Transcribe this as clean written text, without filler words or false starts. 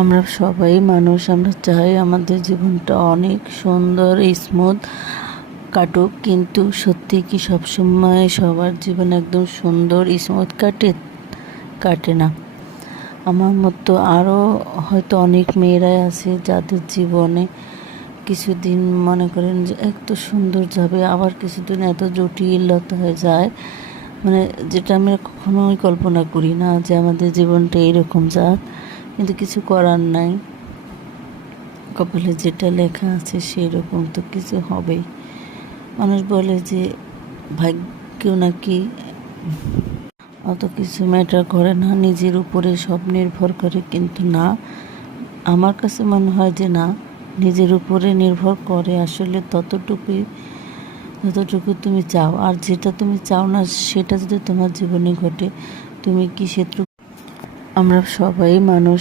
আমরা সবাই মানুষ, আমরা চাই আমাদের জীবনটা অনেক সুন্দর স্মুথ কাটুক, কিন্তু সত্যি কি সবসময় সবার জীবন একদম সুন্দর স্মুথ কাটে না। আমার মতো আরও হয়তো অনেক মেয়েরাই আছে যাদের জীবনে কিছুদিন মনে করেন যে এত সুন্দর যাবে, আবার কিছুদিন এত জটিলতা হয়ে যায়, মানে যেটা আমরা কখনোই কল্পনা করি না যে আমাদের জীবনটা এরকম যাক, কিন্তু কিছু করার নাই। কপালে যেটা লেখা আছে সেই রকম তো কিছু হবেই। মানুষ বলে যে ভাগ্য নাকি অত কিছু ম্যাটার করে না, নিজের উপরে সব নির্ভর করে, কিন্তু না, আমার কাছে মনে হয় যে না, নিজের উপরে নির্ভর করে আসলে যতটুকু তুমি চাও। আর যেটা তুমি চাও না সেটা যদি তোমার জীবনে ঘটে, তুমি কি আমরা সবাই মানুষ।